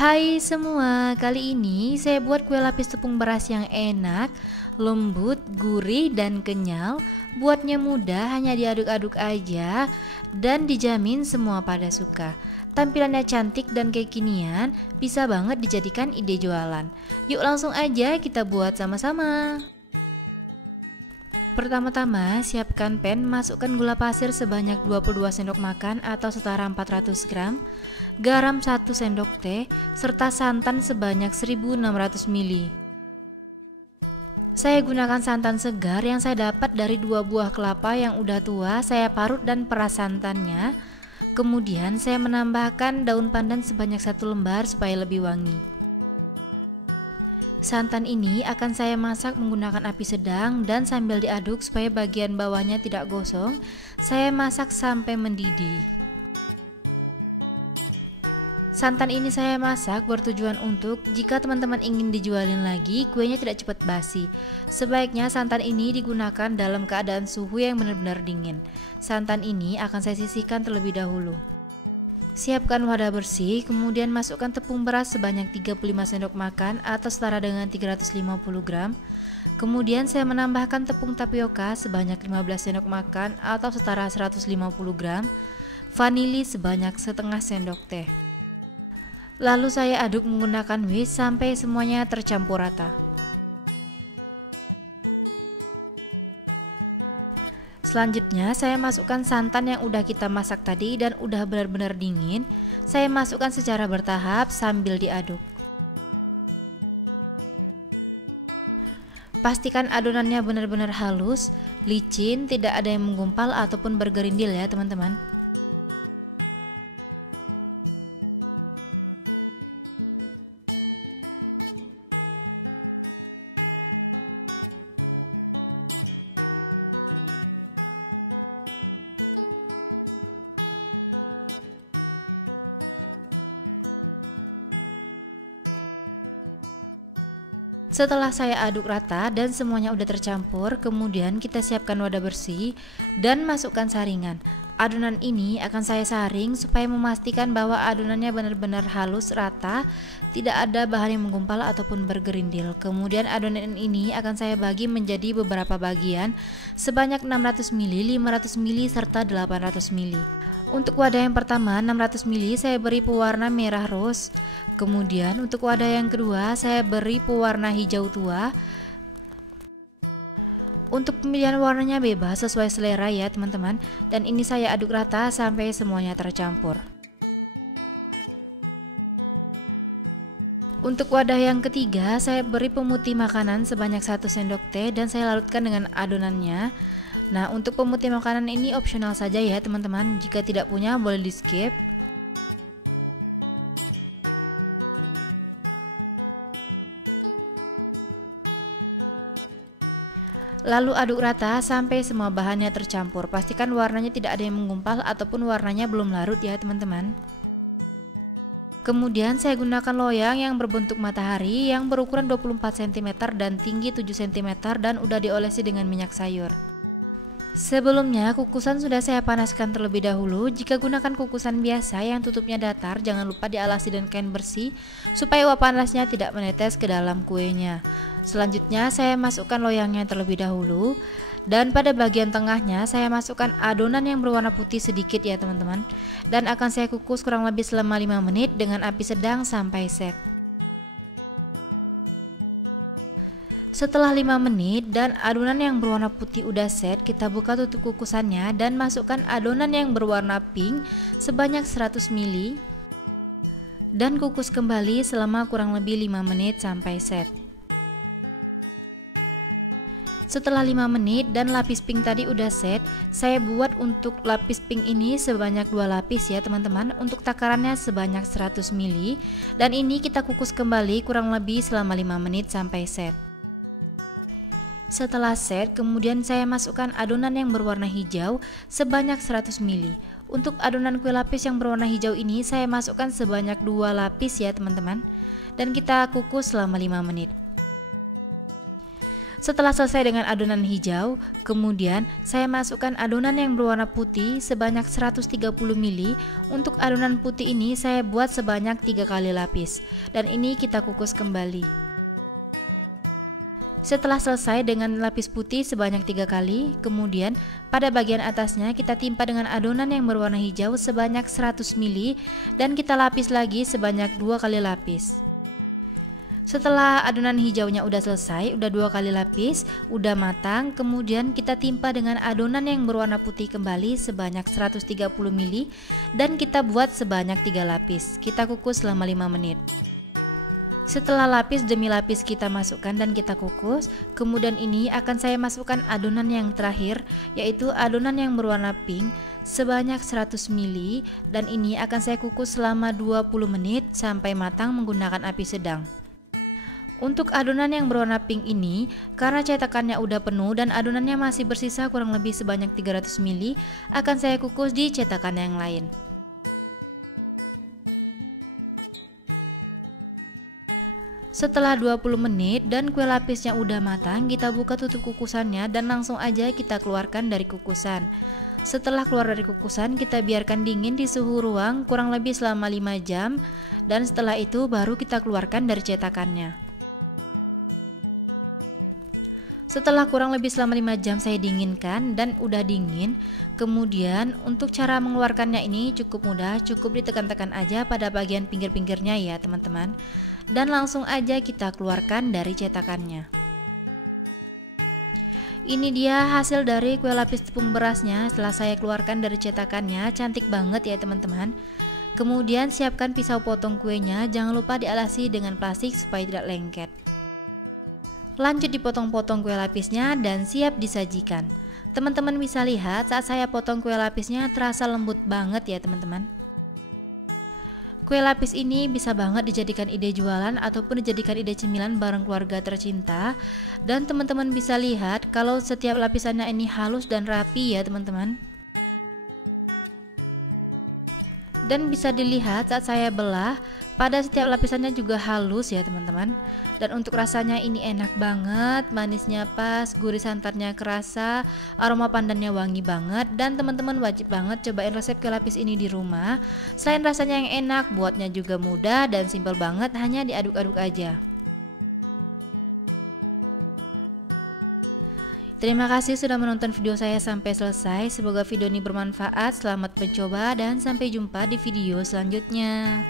Hai semua, kali ini saya buat kue lapis tepung beras yang enak, lembut, gurih, dan kenyal. Buatnya mudah, hanya diaduk-aduk aja dan dijamin semua pada suka. Tampilannya cantik dan kekinian, bisa banget dijadikan ide jualan. Yuk langsung aja kita buat sama-sama. Pertama-tama, siapkan pan, masukkan gula pasir sebanyak 22 sendok makan atau setara 400 gram, garam 1 sendok teh, serta santan sebanyak 1600 ml. Saya gunakan santan segar yang saya dapat dari 2 buah kelapa yang udah tua, saya parut dan peras santannya. Kemudian saya menambahkan daun pandan sebanyak 1 lembar supaya lebih wangi. Santan ini akan saya masak menggunakan api sedang dan sambil diaduk supaya bagian bawahnya tidak gosong, saya masak sampai mendidih. Santan ini saya masak bertujuan untuk jika teman-teman ingin dijualin lagi, kuenya tidak cepat basi. Sebaiknya santan ini digunakan dalam keadaan suhu yang benar-benar dingin. Santan ini akan saya sisihkan terlebih dahulu. Siapkan wadah bersih, kemudian masukkan tepung beras sebanyak 35 sendok makan atau setara dengan 350 gram. Kemudian saya menambahkan tepung tapioka sebanyak 15 sendok makan atau setara 150 gram. Vanili sebanyak setengah sendok teh. Lalu saya aduk menggunakan whisk sampai semuanya tercampur rata. Selanjutnya saya masukkan santan yang udah kita masak tadi dan udah benar-benar dingin. Saya masukkan secara bertahap sambil diaduk. Pastikan adonannya benar-benar halus, licin, tidak ada yang menggumpal ataupun bergerindil ya teman-teman. Setelah saya aduk rata dan semuanya udah tercampur, kemudian kita siapkan wadah bersih dan masukkan saringan. Adonan ini akan saya saring supaya memastikan bahwa adonannya benar-benar halus rata, tidak ada bahan yang menggumpal ataupun bergerindil. Kemudian adonan ini akan saya bagi menjadi beberapa bagian sebanyak 600 ml, 500 ml, serta 800 ml. Untuk wadah yang pertama 600 ml saya beri pewarna merah rose. Kemudian untuk wadah yang kedua saya beri pewarna hijau tua. Untuk pemilihan warnanya bebas sesuai selera ya teman-teman. Dan ini saya aduk rata sampai semuanya tercampur. Untuk wadah yang ketiga saya beri pemutih makanan sebanyak 1 sendok teh dan saya larutkan dengan adonannya. Nah, untuk pemutih makanan ini opsional saja ya teman-teman. Jika tidak punya boleh di skip. Lalu aduk rata sampai semua bahannya tercampur. Pastikan warnanya tidak ada yang menggumpal ataupun warnanya belum larut ya teman-teman. Kemudian saya gunakan loyang yang berbentuk matahari yang berukuran 24 cm dan tinggi 7 cm dan udah diolesi dengan minyak sayur. Sebelumnya kukusan sudah saya panaskan terlebih dahulu. Jika gunakan kukusan biasa yang tutupnya datar, jangan lupa dialasi dengan kain bersih supaya uap panasnya tidak menetes ke dalam kuenya. Selanjutnya saya masukkan loyangnya terlebih dahulu dan pada bagian tengahnya saya masukkan adonan yang berwarna putih sedikit ya teman-teman, dan akan saya kukus kurang lebih selama 5 menit dengan api sedang sampai set. Setelah 5 menit dan adonan yang berwarna putih udah set, kita buka tutup kukusannya dan masukkan adonan yang berwarna pink sebanyak 100 ml dan kukus kembali selama kurang lebih 5 menit sampai set. Setelah 5 menit dan lapis pink tadi udah set, saya buat untuk lapis pink ini sebanyak 2 lapis ya teman-teman. Untuk takarannya sebanyak 100 ml dan ini kita kukus kembali kurang lebih selama 5 menit sampai set. Setelah set, kemudian saya masukkan adonan yang berwarna hijau sebanyak 100 ml. Untuk adonan kue lapis yang berwarna hijau ini saya masukkan sebanyak 2 lapis ya teman-teman. Dan kita kukus selama 5 menit. Setelah selesai dengan adonan hijau, kemudian saya masukkan adonan yang berwarna putih sebanyak 130 ml. Untuk adonan putih ini saya buat sebanyak 3 kali lapis, dan ini kita kukus kembali. Setelah selesai dengan lapis putih sebanyak 3 kali, kemudian pada bagian atasnya kita timpa dengan adonan yang berwarna hijau sebanyak 100 ml dan kita lapis lagi sebanyak 2 kali lapis. Setelah adonan hijaunya udah selesai, udah 2 kali lapis, udah matang, kemudian kita timpa dengan adonan yang berwarna putih kembali sebanyak 130 ml dan kita buat sebanyak 3 lapis. Kita kukus selama 5 menit. Setelah lapis demi lapis kita masukkan dan kita kukus, kemudian ini akan saya masukkan adonan yang terakhir, yaitu adonan yang berwarna pink sebanyak 100 ml dan ini akan saya kukus selama 20 menit sampai matang menggunakan api sedang. Untuk adonan yang berwarna pink ini, karena cetakannya udah penuh dan adonannya masih bersisa kurang lebih sebanyak 300 ml, akan saya kukus di cetakan yang lain. Setelah 20 menit dan kue lapisnya udah matang, kita buka tutup kukusannya dan langsung aja kita keluarkan dari kukusan. Setelah keluar dari kukusan, kita biarkan dingin di suhu ruang kurang lebih selama 5 jam dan setelah itu baru kita keluarkan dari cetakannya. Setelah kurang lebih selama 5 jam saya dinginkan dan udah dingin. Kemudian untuk cara mengeluarkannya ini cukup mudah, cukup ditekan-tekan aja pada bagian pinggir-pinggirnya ya teman-teman. Dan langsung aja kita keluarkan dari cetakannya. Ini dia hasil dari kue lapis tepung berasnya setelah saya keluarkan dari cetakannya, cantik banget ya teman-teman. Kemudian siapkan pisau potong kuenya, jangan lupa dialasi dengan plastik supaya tidak lengket. Lanjut dipotong-potong kue lapisnya dan siap disajikan. Teman-teman bisa lihat saat saya potong kue lapisnya terasa lembut banget ya teman-teman. Kue lapis ini bisa banget dijadikan ide jualan ataupun dijadikan ide cemilan bareng keluarga tercinta. Dan teman-teman bisa lihat kalau setiap lapisannya ini halus dan rapi ya teman-teman. Dan bisa dilihat saat saya belah, pada setiap lapisannya juga halus ya teman-teman. Dan untuk rasanya ini enak banget, manisnya pas, gurih santannya kerasa, aroma pandannya wangi banget. Dan teman-teman wajib banget cobain resep kue lapis ini di rumah. Selain rasanya yang enak, buatnya juga mudah dan simpel banget, hanya diaduk-aduk aja. Terima kasih sudah menonton video saya sampai selesai. Semoga video ini bermanfaat. Selamat mencoba dan sampai jumpa di video selanjutnya.